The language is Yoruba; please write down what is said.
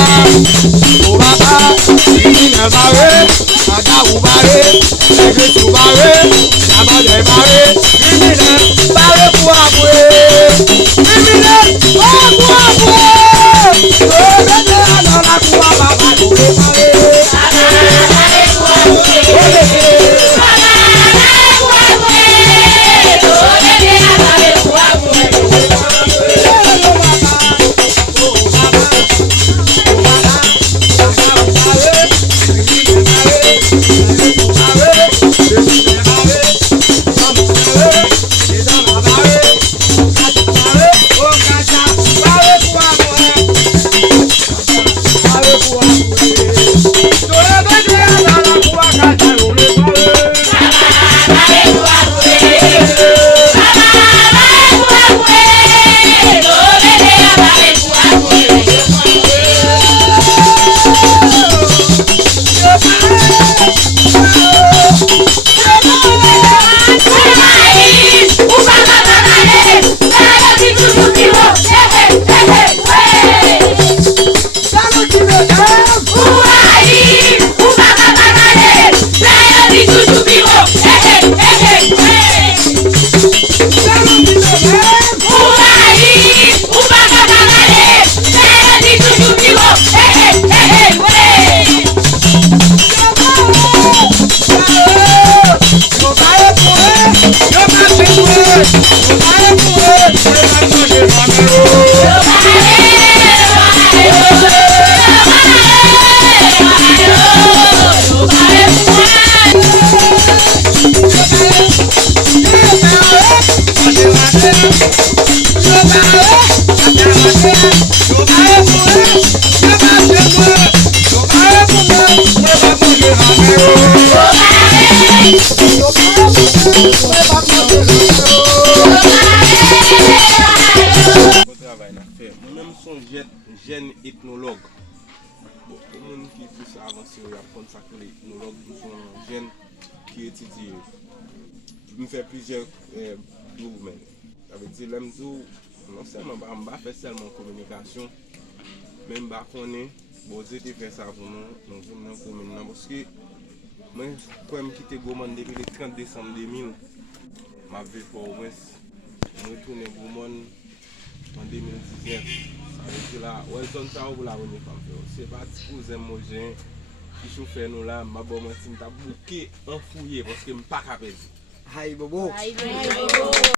Moi-même, je suis jeune ethnologue. Bon, pour les gens qui sont plus avancés, il y a consacré ethnologue, nous sommes jeunes qui étudient. Je me fais plusieurs mouvements. Ça veut dire que non seulement je ne fais seulement communication, mais je connais, bon, je fais ça pour nous, nous sommes dans la commune. Parce que moi, quand je quitte Gourmand depuis le 30 décembre 2000, ma vie pour au moins, je retourne à Gourmand en 2019. Ça veut dire là, Welton ça ou la remise comme ça. C'est pas cousin Mogin qui chauffeur nous là, ma bonne m'a bouqué en fouillé parce que je ne suis pas capable. Aïe bobo.